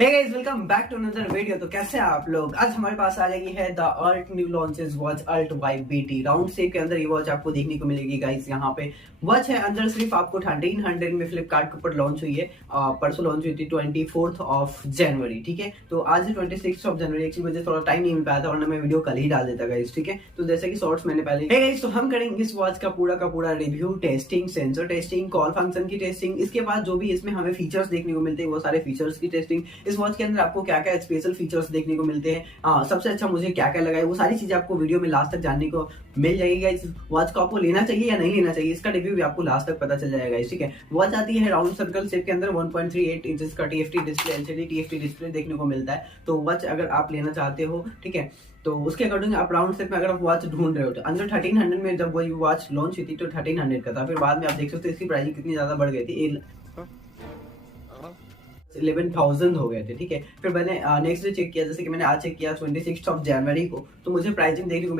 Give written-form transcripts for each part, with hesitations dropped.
Hey guys, welcome back to another video। तो कैसे हैं आप लोग। आज हमारे पास आ जाएगी है the Alt new launches watch Alt Y BT. Round shape के अंदर ये वॉच आपको देखने को मिलेगी गाइस। यहाँ पे वॉच है अंदर सिर्फ आपको 1300 में फ्लिपकार्ट के ऊपर लॉन्च हुई है। परसों लॉन्च हुई थी 24 जनवरी। ठीक है, तो आज है 26 जनवरी। एक्चुअली मुझे थोड़ा टाइम नहीं मिल पाया था वरना मैं वीडियो कल ही डाल देता गाइस। ठीक है, तो जैसे कि शॉर्ट्स मैंने पहले गाइस, तो हम करेंगे इस वॉच का पूरा review, testing, sensor testing, call function की टेस्टिंग। इसके बाद जो भी इसमें हमें फीचर्स देखने को मिलते हैं वो सारे फीचर्स की टेस्टिंग। इस वॉच के अंदर आपको क्या क्या स्पेशल फीचर्स देखने को मिलते हैं, सबसे अच्छा मुझे क्या क्या लगा है, वो सारी चीजें आपको वीडियो में लास्ट तक जानने को मिल जाएगी। इस वॉच को आपको लेना चाहिए या नहीं लेना चाहिए, इसका रिव्यू भी आपको लास्ट तक पता चल जाएगा। ठीक है, वॉच आती है राउंड सर्कल शेप के अंदर। 1.38 इंचेस का TFT display, LCD TFT display देखने को मिलता है। तो वॉच अगर आप लेना चाहते हो, ठीक है, तो उसके अकॉर्डिंग आप राउंड शेप में अगर आप वॉच ढूंढ रहे हो तो अंदर 1300 में जब वही वॉच लॉन्च हुई थी तो 1300 का था। फिर बाद में आप देख सकते हो इसकी प्राइसिंग कितनी ज्यादा बढ़ गई थी, 11,000 हो गए थे। ठीक है, फिर मैंने नेक्स्ट डे चेक किया, जैसे कि मैंने आज चेक किया 26 जनवरी को, तो मुझे प्राइसिंग देखने को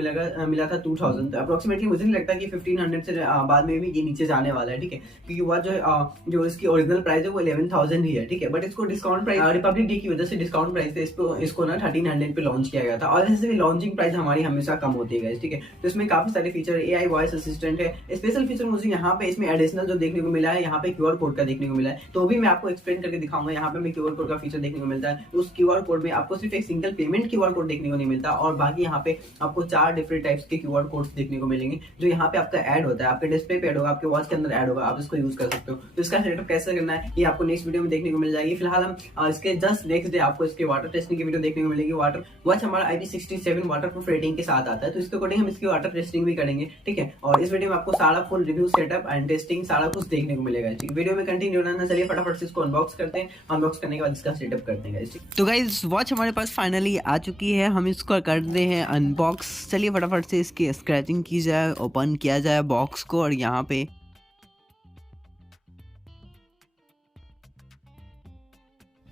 मिला था 2000। तो अप्रोक्सीमेटली मुझे नहीं लगता कि 1500 से बाद में भी ये नीचे जाने वाला है। ठीक है, क्योंकि वह जो इसकी ओरिजिनल प्राइस है वो 11,000 ही है। ठीक है, बट इसको डिस्काउंट प्राइस रिपब्लिक डे की वजह से डिस्काउंट प्राइस थे, इसको ना 1300 पे लॉन्च किया गया था। और वैसे भी लॉन्चिंग प्राइस हमारी हमेशा कम होती है। ठीक है, तो इसमें काफी सारे फीचर, AI वॉइस असिस्टेंट है। स्पेशल फीचर मुझे यहाँ पे इसमें एडिशनल जो देखने को मिला है, यहाँ पे QR कोड का देखने को मिला है, तो भी मैं आपको एक्सप्लेन करके दिखाऊंगा। यहाँ पे मैं QR कोड का फीचर देखने को मिलता है। उस QR कोड में आपको सिर्फ एक सिंगल पेमेंट QR कोड देखने को नहीं मिलता, और बाकी यहाँ पे आपको 4 डिफरेंट टाइप्स के QR कोड्स देखने को मिलेंगे जो यहाँ पे आपका ऐड होता है, आपके डिस्प्ले पे ऐड होगा, आपके वॉच के अंदर ऐड होगा, आप इसको यूज कर सकते हो। तो इसका सेटअप कैसे करना है ये आपको नेक्स्ट वीडियो में देखने को मिल जाएगी। फिलहाल हम इसके जस्ट नेक्स्ट डे आपको इसके वाटर टेस्टिंग की वीडियो देखने को मिलेगी। वाटर वॉच हमारा IP67 वाटर प्रूफ रेटिंग के साथ आता है, तो इसके अकॉर्डिंग हम इसकी वाटर टेस्टिंग भी करेंगे। ठीक है, और इस वीडियो में आपको सारा full review, setup and testing सारा कुछ देखने को मिलेगा। वीडियो में कंटिन्यू रहना। चलिए फटाफट से इसको अनबॉक्स करते हैं। अनबॉक्स करने के बाद इसका सेटअप करते हैं। तो गाइस, वॉच हमारे पास फाइनली आ चुकी है, हम इसको करते हैं अनबॉक्स। चलिए फटाफट से इसकी स्क्रैचिंग की जाए, ओपन किया जाए बॉक्स को, और यहाँ पे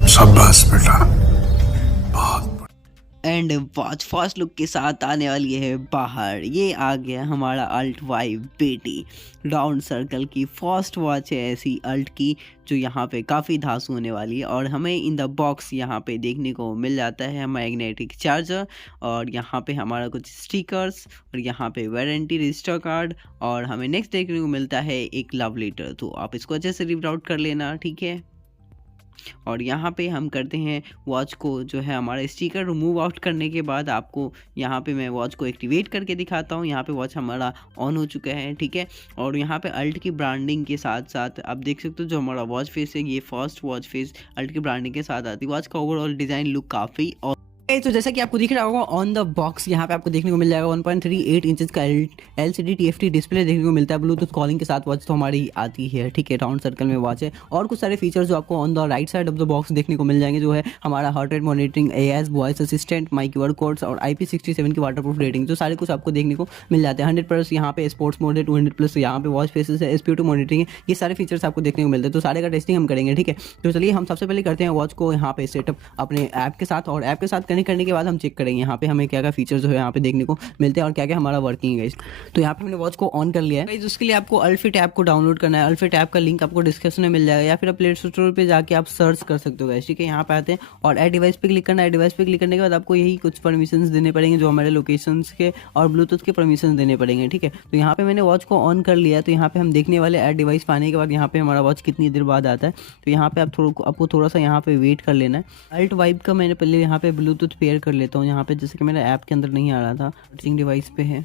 शाबाश बेटा, एंड वॉच फर्स्ट लुक के साथ आने वाली है बाहर। ये आ गया हमारा Alt Y BT. Round circle की फर्स्ट वॉच है ऐसी अल्ट की जो यहाँ पे काफ़ी धांसू होने वाली है। और हमें इन द बॉक्स यहाँ पे देखने को मिल जाता है मैग्नेटिक चार्जर, और यहाँ पे हमारा कुछ स्टिकर्स, और यहाँ पे वारंटी रजिस्टर कार्ड, और हमें नेक्स्ट देखने को मिलता है एक लव लेटर। तो आप इसको अच्छे से रीड आउट कर लेना, ठीक है। और यहाँ पे हम करते हैं वॉच को, जो है हमारा स्टिकर रिमूव आउट करने के बाद आपको यहाँ पे मैं वॉच को एक्टिवेट करके दिखाता हूँ। यहाँ पे वॉच हमारा ऑन हो चुका है, ठीक है। और यहाँ पे अल्ट की ब्रांडिंग के साथ साथ आप देख सकते हो जो हमारा वॉच फेस है, ये फर्स्ट वॉच फेस अल्ट की ब्रांडिंग के साथ आती है। वॉच का ओवरऑल डिज़ाइन लुक काफ़ी, तो जैसा कि आपको दिख रहा होगा ऑन द बॉक्स, यहाँ पे आपको देखने को मिल जाएगा 1.38 इंचेस का LCD TFT डिस्प्ले देखने को मिलता है। ब्लूटूथ कॉलिंग के साथ वॉच तो हमारी आती है, ठीक है। राउंड सर्कल में वॉच है, और कुछ सारे फीचर्स जो आपको on the right side of the box देखने को मिल जाएंगे, जो है हमारा heart rate monitoring, AS voice assistant, my QR codes, और IP67 की वाटर प्रूफ रेटिंग, जो सारे कुछ आपको देखने को मिल जाते हैं। 100+ यहाँ पे स्पोर्ट्स मोड है, 200+ यहाँ पे वॉच फेसेस है, SPO2 मॉनिटरिंग है, ये सारे फीचर्स आपको देखने को मिलते हैं। तो सारे का टेस्टिंग हम करेंगे, ठीक है। तो चलिए हम सबसे पहले करते हैं वॉच को यहाँ पे सेटअप अपने ऐप के साथ, और ऐप के साथ कनेक्ट करने के बाद हम चेक करेंगे यहाँ पे हमें क्या क्या फीचर्स जो है यहाँ पे देखने को मिलते हैं और क्या क्या हमारा वर्किंग है। तो यहाँ पे हमने वॉच को ऑन कर लिया है। उसके लिए आपको अल्फिट ऐप को डाउनलोड करना है। अल्फिट ऐप का लिंक आपको डिस्क्रिप्शन में मिल जाएगा, या फिर आप प्ले स्टोर पे जाके आप सर्च कर सकते हो गाइस, ठीक है। यहाँ पे आते हैं और ऐड डिवाइस पे क्लिक करना है। डिवाइस पे क्लिक करने के बाद आपको यही कुछ परमिशंस देने पड़ेंगे, जो हमारे लोकेशंस के और ब्लूटूथ के परमिशन देने पड़ेंगे, ठीक है। तो यहाँ पे मैंने वॉच को ऑन कर लिया, तो यहाँ पे हम देखने वाले ऐड डिवाइस पाने के बाद यहाँ पे हमारा वॉच कितनी देर बाद आता है। तो यहाँ पे आपको थोड़ा सा यहाँ पे वेट कर लेना है। अल्ट वाइब का मैंने पहले यहाँ पे ब्लूटूथ पेयर कर लेता हूँ, यहाँ पे जैसे कि मेरा ऐप के अंदर नहीं आ रहा था, चार्जिंग डिवाइस पे है।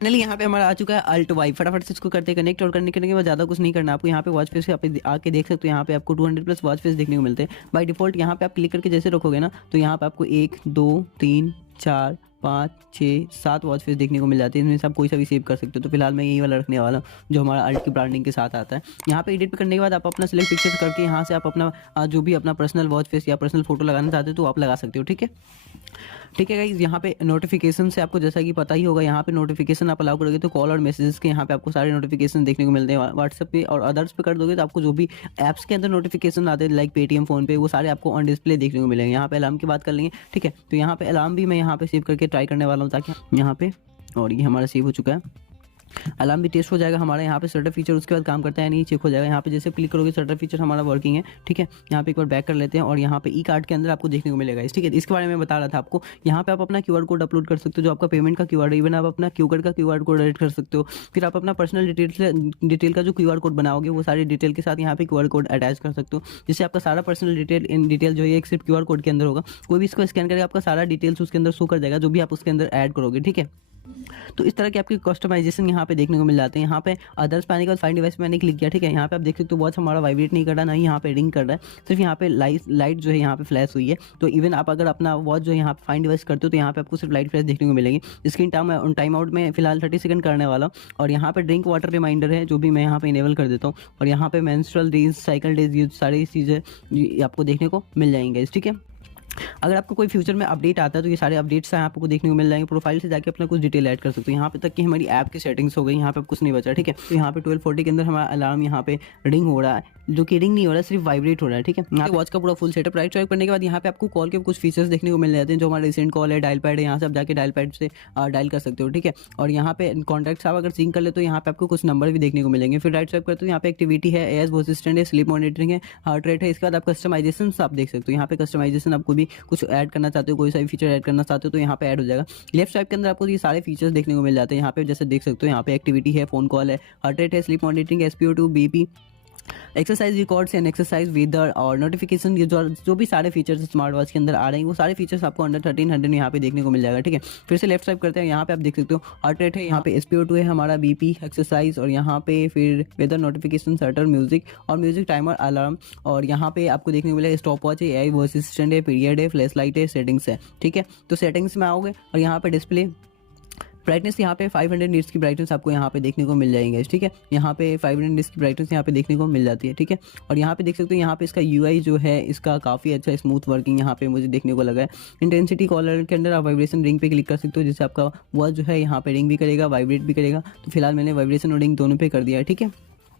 फाइनली यहाँ पे हमारा आ चुका है अल्ट वाई। फटाफट से इसको करते कनेक्ट, और करने के बाद ज़्यादा कुछ नहीं करना आपको। यहाँ पे वॉच फेस पे आके देख सकते हो, यहाँ पे आपको 200+ वॉच फेस देखने को मिलते हैं बाय डिफॉल्ट। यहाँ पे आप क्लिक करके जैसे रखोगे ना, तो यहाँ पे आपको 1 2 3 4 5 6 7 वॉच फेस देखने को मिल जाती है। इनमें से आप कोई सा भी सेव कर सकते हो। तो फिलहाल मैं यही वाला रखने वाला हूँ जो हमारा अल्ट की ब्रांडिंग के साथ आता है। यहाँ पे एडिट करने के बाद आप अपना सिलेक्ट पिक्चर करके यहाँ से आप अपना जो भी अपना पर्सनल वॉच फेस या पर्सनल फोटो लगाना चाहते हो तो आप लगा सकते हो, ठीक है। ठीक है गाइस, यहाँ पे नोटिफिकेशन से आपको जैसा कि पता ही होगा, यहाँ पे नोटिफिकेशन आप अलाउ करोगे तो कॉल और मैसेजेस के यहाँ पे आपको सारे नोटिफिकेशन देखने को मिलते हैं। व्हाट्सएप पे और अदर्स पे कर दोगे तो आपको जो भी ऐप्स के अंदर नोटिफिकेशन आते हैं लाइक पेटीएम, फोन पे, वो सारे आपको ऑन डिस्प्ले देखने को मिलेंगे। यहाँ पे अलार्म की बात कर लेंगे, ठीक है। तो यहाँ पे अलार्म भी मैं यहाँ पे सेव करके ट्राई करने वाला हूँ, ताकि यहाँ पे, और ये हमारा सेव हो चुका है। अलार्म भी टेस्ट हो जाएगा हमारा। यहाँ पे शटर फीचर उसके बाद काम करता है नहीं, चेक हो जाएगा। यहाँ पे जैसे क्लिक करोगे शटर फीचर हमारा वर्किंग है, ठीक है। यहाँ पे एक बार बैक कर लेते हैं और यहाँ पे ई कार्ड के अंदर आपको देखने को मिलेगा, ठीक है। इसके बारे में बता रहा था आपको। यहाँ पे आप अपना क्यूआर कोड अपलोड कर सकते हो, जो आपका पेमेंट का क्यूआर है। इवन आप अपना क्यूआर का क्यूआर कोड एडिट कर सकते हो। फिर आप अपना पर्सनल डिटेल का जो क्यूआर कोड बनाओगे वो सारी डिटेल के साथ यहाँ पे क्यूआर कोड अटैच कर सकते हो, जिससे आपका सारा पर्सनल डिटेल जो है एक सिर्फ क्यूआर कोड के अंदर होगा। कोई भी इसको स्कैन करेगा आपका सारा डिटेल्स उसके अंदर शो कर जाएगा, जो भी आप उसके अंदर ऐड करोगे, ठीक है। तो इस तरह के आपके कस्टमाइजेशन यहाँ पे देखने को मिल जाते हैं। यहाँ पे अदर्स पे आने के बाद फाइंड डिवाइस पे मैंने क्लिक किया, ठीक है। यहाँ पे आप देख सकते हो वॉच हमारा वाइब्रेट नहीं कर रहा, ना ही यहाँ पे रिंग कर रहा है, सिर्फ यहाँ पे लाइट जो है यहाँ पे फ्लैश हुई है। तो इवन आप अगर अपना वॉच जो है यहाँ पे फाइंड डिवाइस करते हो तो यहाँ पे आपको सिर्फ लाइट फ्लैश देखने को मिलेगी। स्क्रीन टाइम आउट में फिलहाल 30 सेकंड करने वाला हूँ। और यहाँ पे ड्रिंक वाटर रिमाइंडर है, जो भी मैं यहाँ पे इनेबल कर देता हूँ। और यहाँ पे मेंस्ट्रुअल डेज, साइकिल डेज, ये सारी चीज़ें आपको देखने को मिल जाएंगे, ठीक है। अगर आपको कोई फ्यूचर में अपडेट आता है तो ये सारे अपडेट्स हैं आपको देखने को मिल जाएंगे। प्रोफाइल से जाके अपना कुछ डिटेल ऐड कर सकते हो। यहाँ पे तक कि हमारी ऐप की सेटिंग्स हो गई, यहाँ पे कुछ नहीं बचा, ठीक है। तो यहाँ पे 12:40 के अंदर हमारा अलार्म यहाँ पे रिंग हो रहा है, जो कि रिंग नहीं हो रहा है, सिर्फ वाइब्रेट हो रहा है, ठीक है। यहाँ पे वॉच का पूरा फुल सेटअप राइट स्वाइप करने के बाद यहाँ पे आपको कॉल के कुछ फीचर्स देखने को मिल जाते हैं, जो हमारा रिसेंट कॉल है, डायल पैड है, यहाँ से आप जाके डायल पैड से डायल कर सकते हो, ठीक है। और यहाँ पे कॉन्टैक्ट्स आप अगर सिंक कर ले तो यहाँ पे आपको कुछ नंबर भी देखने को मिलेंगे। फिर राइट स्वाइप करते हो, यहाँ पे एक्टिविटी है, एएस वॉइस असिस्टेंट है, स्लीप मॉनिटरिंग है, हार्ट रेट है। इसके बाद आप कस्टमाइजेशन आप देख सकते हो। यहाँ पे कस्टमाइजेशन आपको भी कुछ ऐड करना चाहते हो, कोई सा भी फीचर ऐड करना चाहते हो तो यहाँ पे ऐड हो जाएगा। लेफ्ट साइड के अंदर आपको ये सारे फीचर्स देखने को मिल जाते हैं। यहाँ पे जैसे देख सकते हो, यहाँ पे एक्टिविटी है, फोन कॉल है, हार्ट रेट है, sleep monitoring, SpO2, BP, exercise records and exercise weather और नोटिफिकेशन। ये जो भी सारे फीचर्स स्मार्ट वॉच के अंदर आ रहे हैं वो सारे फीचर्स आपको अंडर 1300 यहाँ पे देखने को मिल जाएगा, ठीक है। फिर से लेफ्ट स्वाइप करते हैं, यहाँ पे आप देख सकते हो हार्ट रेट है, यहाँ पे SpO2 है, हमारा BP, एक्सरसाइज, और यहाँ पे फिर वेदर, नोटिफिकेशन, शटर, म्यूजिक और म्यूजिक टाइमर, अलार्म। और यहाँ पे आपको देखने को मिलेगा स्टॉप वॉच है, AI वॉइस असिस्टेंट है, पीरियड है, फ्लैश लाइट है, सेटिंग्स है, ठीक है। तो सेटिंग्स में आओगे और यहाँ पे डिस्प्ले ब्राइटनेस, यहाँ पे 500 निट्स की ब्राइटनेस आपको यहाँ पे देखने को मिल जाएंगे, ठीक है। यहाँ पे 500 निट्स की ब्राइटनेस यहाँ पे देखने को मिल जाती है, ठीक है। और यहाँ पे देख सकते हो, यहाँ पे इसका UI जो है इसका काफ़ी अच्छा स्मूथ वर्किंग यहाँ पे मुझे देखने को लगा है। इंटेंसिटी कॉलर के अंदर आप वाइब्रेशन रिंग पे क्लिक कर सकते हो, जिससे आपका वॉच जो है यहाँ पे रिंग भी करेगा, वाइब्रेट भी करेगा। तो फिलहाल मैंने वाइब्रेशन और रिंग दोनों पे कर दिया है, ठीक है।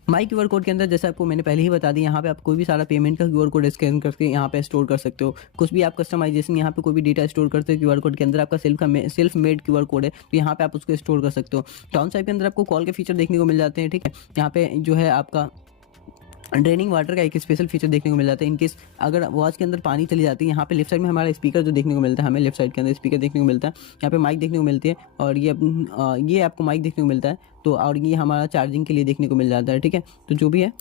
माई क्यूआर कोड के अंदर जैसे आपको मैंने पहले ही बता दिया, यहाँ पे आप कोई भी सारा पेमेंट का क्यूआर कोड स्कैन करके यहाँ पे स्टोर कर सकते हो। कुछ भी आप कस्टमाइजेशन यहाँ पे कोई भी डेटा स्टोर करते हो क्यूआर कोड के अंदर, आपका सेल्फ मेड क्यूआर कोड है तो यहाँ पे आप उसको स्टोर कर सकते हो। डाउन साइड के अंदर आपको कॉल के फीचर देखने को मिल जाते हैं, ठीक है। यहाँ पे जो है आपका ड्रेनिंग वाटर का एक स्पेशल फीचर देखने को मिल जाता है। इनकेस अगर वॉच के अंदर पानी चली जाती है, यहाँ पे लेफ्ट साइड में हमारा स्पीकर जो देखने को मिलता है, हमें लेफ्ट साइड के अंदर स्पीकर देखने को मिलता है। यहाँ पे माइक देखने को मिलती है और ये आपको माइक देखने को मिलता है। तो और ये हमारा चार्जिंग के लिए देखने को मिल जाता है, ठीक है। तो जो भी है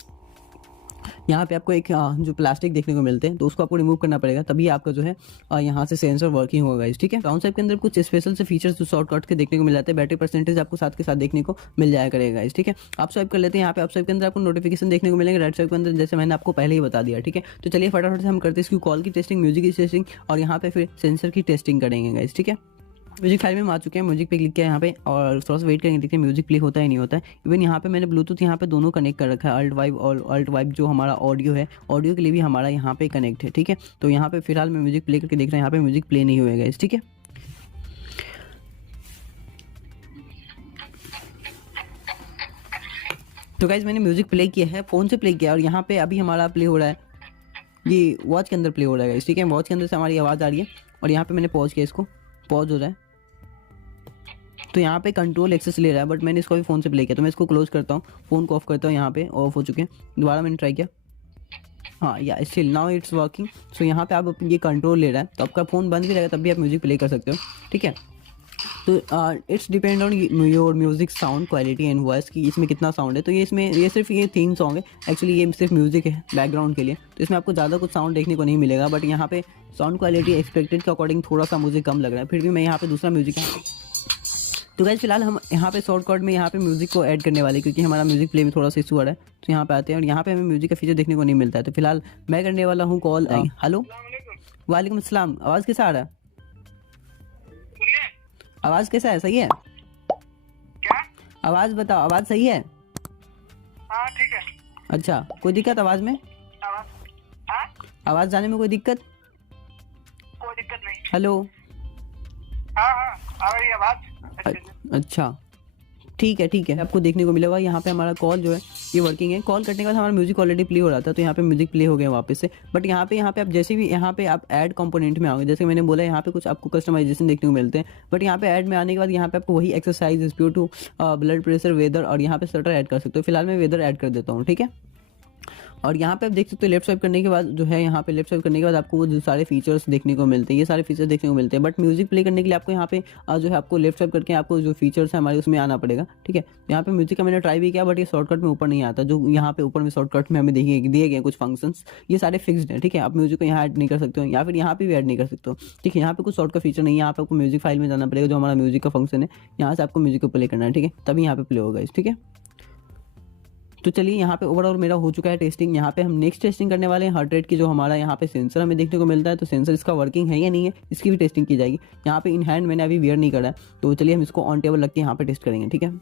यहाँ पे आपको एक जो प्लास्टिक देखने को मिलते हैं तो उसको आपको रिमूव करना पड़ेगा, तभी आपका जो है यहाँ से सेंसर वर्किंग होगा, ठीक है। डाउन साइड के अंदर कुछ स्पेशल से फीचर्स जो शॉर्टकट के देखने को मिल जाते हैं। बैटरी परसेंटेज आपको साथ के साथ देखने को मिल जाया करेगा, ठीक है। आप स्वाइप कर लेते हैं, यहाँ पे आप स्वाइप के अंदर आपको नोटिफिकेशन देखने को मिलेंगे। राइट साइड के अंदर जैसे मैंने आपको पहले ही बता दिया, ठीक है। तो चलिए फटाफट से हम करते हैं इसकी कॉल की टेस्टिंग, म्यूजिक की टेस्टिंग और यहाँ पे फिर सेंसर की टेस्टिंग करेंगे गाइस, ठीक है। म्यूजिक फाइल में हम आ चुके हैं, म्यूजिक पे क्लिक किया यहाँ पे और थोड़ा सा वेट करेंगे, देखते हैं म्यूजिक प्ले होता है नहीं होता है। इवन यहाँ पे मैंने ब्लूटूथ यहाँ पे दोनों कनेक्ट कर रखा है, अल्ट वाइब और अल्ट वाइब जो हमारा ऑडियो है, ऑडियो के लिए भी हमारा यहाँ पे कनेक्ट है, ठीक है। तो यहाँ पे फिलहाल मैं म्यूजिक प्ले करके देख रहा हूँ, यहाँ पे म्यूजिक प्ले नहीं होएगा, ठीक है। तो गाइज मैंने म्यूजिक प्ले किया है, फ़ोन से प्ले किया और यहाँ पे अभी हमारा प्ले हो रहा है, ये वॉच के अंदर प्ले हो रहा है, ठीक है। वॉच के अंदर से हमारी आवाज़ आ रही है और यहाँ पे मैंने पॉज किया, इसको पॉज हो रहा है। तो यहाँ पे कंट्रोल एक्सेस ले रहा है, बट मैंने इसको भी फ़ोन से प्ले किया, तो मैं इसको क्लोज करता हूँ, फ़ोन को ऑफ करता हूँ। यहाँ पे ऑफ हो चुके हैं, दोबारा मैंने ट्राई किया, हाँ या स्टिल नाउ इट्स वर्किंग। सो यहाँ पे आप ये कंट्रोल ले रहा है, तो आपका फ़ोन बंद भी रहेगा तब भी आप म्यूज़िक प्ले कर सकते हो, ठीक है। तो it's depend on your music sound quality and voice की इसमें कितना साउंड है। तो ये सिर्फ ये 3 सॉन्ग है, एक्चुअली ये सिर्फ म्यूज़िक है बैकग्राउंड के लिए, तो इसमें आपको ज़्यादा कुछ साउंड देखने को नहीं मिलेगा। बट यहाँ पे साउंड क्वालिटी एक्सपेक्टेड के अकॉर्डिंग थोड़ा सा मुझे कम लग रहा है, फिर भी मैं यहाँ पे दूसरा म्यूज़िक है। तो गाइस फिलहाल हम यहाँ पे शॉर्टकट में यहाँ पे म्यूज़िक को ऐड करने वाले, क्योंकि हमारा म्यूज़िक प्ले में थोड़ा सा इशू आ रहा है। तो यहाँ पे आते हैं और यहाँ पे हमें म्यूज़िक का फीचर देखने को नहीं मिलता है। तो फिलहाल मैं करने वाला हूँ कॉल। हेलो, वालेकुम अस्सलाम, आवाज़ कैसा आ रहा है? आवाज़ कैसा है, सही है? क्या? आवाज़ बताओ, आवाज़ सही है? हाँ ठीक है। अच्छा, कोई दिक्कत आवाज़ में? आवाज़ जाने में कोई दिक्कत? कोई दिक्कत नहीं। हेलो, हाँ आ रही आवाज़। अच्छा ठीक है आपको देखने को मिलेगा। यहाँ पे हमारा कॉल जो है ये वर्किंग है। कॉल करने के बाद हमारा म्यूजिक ऑलरेडी प्ले हो रहा था, तो यहाँ पे म्यूजिक प्ले हो गया वापस से। बट यहाँ पे आप जैसे भी यहाँ पे आप ऐड कंपोनेंट में आओगे, जैसे मैंने बोला यहाँ पे कुछ आपको कस्टमाइजेशन देखने को मिलते हैं। बट यहाँ पे ऐड में आने के बाद यहाँ पे आपको वही exercise, speed, blood pressure, weather और यहाँ पे स्वेटर ऐड कर सकते हो। फिलहाल मैं वेदर ऐड कर देता हूँ, ठीक है। और यहाँ पे आप देख सकते हो लेफ्ट स्वाइप करने के बाद जो है यहाँ पे लेफ्ट स्वाइप करने के बाद आपको वो जो सारे फीचर्स देखने को मिलते हैं, ये सारे फीचर्स देखने को मिलते हैं। बट म्यूजिक प्ले करने के लिए आपको यहाँ पे जो है आपको लेफ्ट स्वाइप करके आपको जो फीचर्स है हमारे उसमें आना पड़ेगा, ठीक है। यहाँ पे म्यूजिक का मैंने ट्राई भी किया, बट ये शॉर्टकट में ऊपर नहीं आता। जो यहाँ पे ऊपर में शॉर्टकट में हमें दिए गए कुछ फंक्शंस, ये सारे फिक्स्ड है, ठीक है। आप म्यूजिक को यहाँ ऐड नहीं कर सकते हो, या फिर यहाँ पे भी ऐड नहीं कर सकते हो, ठीक है। यहाँ पे कुछ शॉर्टकट फीचर नहीं है। यहाँ पे आपको म्यूजिक फाइल में जाना पड़ेगा, जो हमारा म्यूजिक का फंक्शन है, यहाँ से आपको म्यूजिक को प्ले करना है, ठीक है। तभी यहाँ पे प्ले होगा, ठीक है। तो चलिए यहाँ पे ओवरऑल मेरा हो चुका है टेस्टिंग। यहाँ पे हम नेक्स्ट टेस्टिंग करने वाले हैं हार्ट रेट की। जो हमारा यहाँ पे सेंसर हमें देखने को मिलता है, तो सेंसर इसका वर्किंग है या नहीं है, इसकी भी टेस्टिंग की जाएगी। यहाँ पे इन हैंड मैंने अभी वेयर नहीं करा है, तो चलिए हम इसको ऑन टेबल रख के यहाँ पे टेस्ट करेंगे, ठीक है।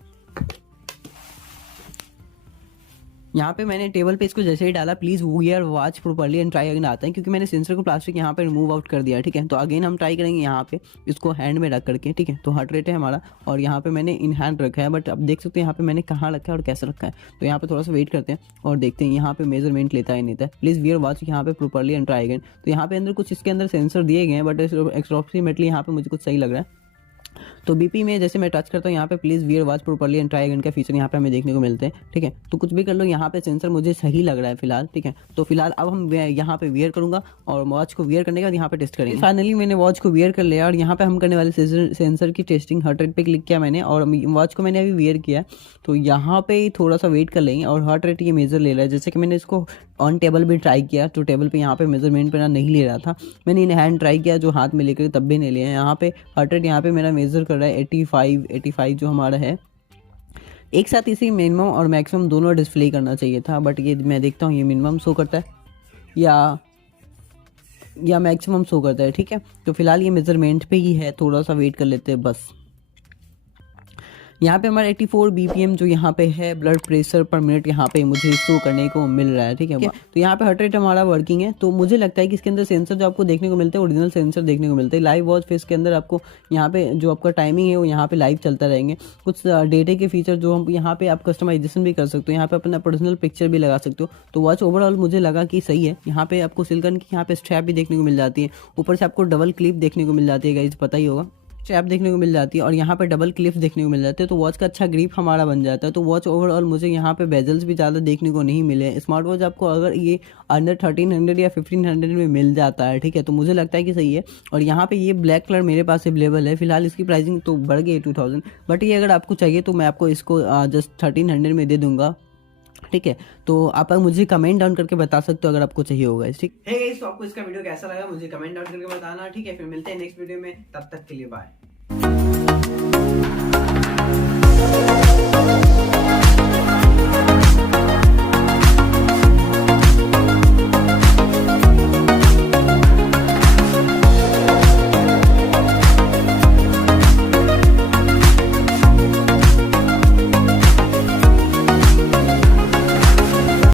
यहाँ पे मैंने टेबल पे इसको जैसे ही डाला, please wear watch properly and try again आता है, क्योंकि मैंने सेंसर को प्लास्टिक यहाँ पे रिमूव आउट कर दिया, ठीक है। तो अगेन हम ट्राई करेंगे यहाँ पे इसको हैंड में रख करके, ठीक है। तो हार्ट रेट है हमारा और यहाँ पे मैंने इन हैंड रखा है, बट अब देख सकते हैं यहाँ पे मैंने कहाँ रखा है और कैसे रखा है। तो यहाँ पे थोड़ा सा वेट करते हैं और देखते हैं यहाँ पे मेजरमेंट लेता है नहीं लेता है। प्लीज़ वियर वॉच यहाँ पे प्रॉपर्ली एंड ट्राई अगेन। तो यहाँ पे अंदर कुछ इसके अंदर सेंसर दिए गए हैं, बट अप्रॉक्सीमेटली यहाँ पे मुझे कुछ सही लग रहा है। तो बीपी में जैसे मैं टच करता हूँ यहाँ पे please wear watch properly and try again का फीचर यहाँ पे हमें देखने को मिलते हैं, ठीक है। तो कुछ भी कर लो, यहाँ पे सेंसर मुझे सही लग रहा है फिलहाल, ठीक है। तो फिलहाल अब हम यहाँ पे वियर करूंगा और वॉच को वियर करने के बाद यहाँ पे टेस्ट करेंगे। फाइनली मैंने वॉच को वियर कर लिया और यहाँ पे हम करने वाले सेंसर की टेस्टिंग हार्ट रेट पे क्लिक किया मैंने और वॉच को मैंने अभी वियर किया। तो यहाँ पे थोड़ा सा वेट कर लेंगे और हार्ट रेट ये मेजर ले रहा है। जैसे कि मैंने इसको ऑन टेबल भी ट्राई किया, तो टेबल पे यहाँ पे मेजरमेंट पे नहीं ले रहा था। मैंने इन हैंड ट्राई किया जो हाथ में लेकर, तब भी नहीं लिया। यहाँ पे हार्ट रेट यहाँ पे मेरा मेजर कर रहा है 85 जो हमारा है। एक साथ इसी मिनिमम और मैक्सिमम दोनों डिस्प्ले करना चाहिए था, बट ये मैं देखता हूँ ये मिनिमम शो करता है या मैक्सिमम शो करता है, ठीक है। तो फिलहाल ये मेजरमेंट पे ही है, थोड़ा सा वेट कर लेते हैं बस। यहाँ पे हमारा 84 BPM जो यहाँ पे है ब्लड प्रेशर पर मिनट यहाँ पे मुझे शो करने को मिल रहा है, ठीक है। तो यहाँ पे हार्ट रेट हमारा वर्किंग है। तो मुझे लगता है कि इसके अंदर सेंसर जो आपको देखने को मिलते हैं ओरिजिनल सेंसर देखने को मिलते हैं। लाइव वॉच फेस के अंदर आपको यहाँ पे जो आपका टाइमिंग है वो यहाँ पे लाइव चलता रहेंगे। कुछ डेटे के फीचर जो हम यहाँ पे आप कस्टमाइजेशन भी कर सकते हो, यहाँ पे अपना पर्सनल पिक्चर भी लगा सकते हो। तो वॉच ओवरऑल मुझे लगा कि सही है। यहाँ पे आपको सिलिकॉन की यहाँ पे स्ट्रैप भी देखने को मिल जाती है, ऊपर से आपको डबल क्लिप देखने को मिल जाती है, गाइस पता ही होगा, स्ट्रैप देखने को मिल जाती है और यहाँ पे डबल क्लिप्स देखने को मिल जाते हैं। तो वॉच का अच्छा ग्रिप हमारा बन जाता है। तो वॉच ओवरऑल मुझे यहाँ पे बेजल्स भी ज़्यादा देखने को नहीं मिले। स्मार्ट वॉच आपको अगर ये अंडर 1300 या 1500 में मिल जाता है, ठीक है, तो मुझे लगता है कि सही है। और यहाँ पे ये ब्लैक कलर मेरे पास अवेलेबल है। फिलहाल इसकी प्राइसिंग तो बढ़ गई 2000, बट ये अगर आपको चाहिए तो मैं आपको इसको जस्ट 1300 में दे दूंगा, ठीक है। तो आप मुझे कमेंट डाउन करके बता सकते हो अगर आपको चाहिए होगा, ठीक है गाइस। तो आपको इसका वीडियो कैसा लगा मुझे कमेंट डाउन करके बताना, ठीक है। फिर मिलते हैं नेक्स्ट वीडियो में, तब तक के लिए बाय।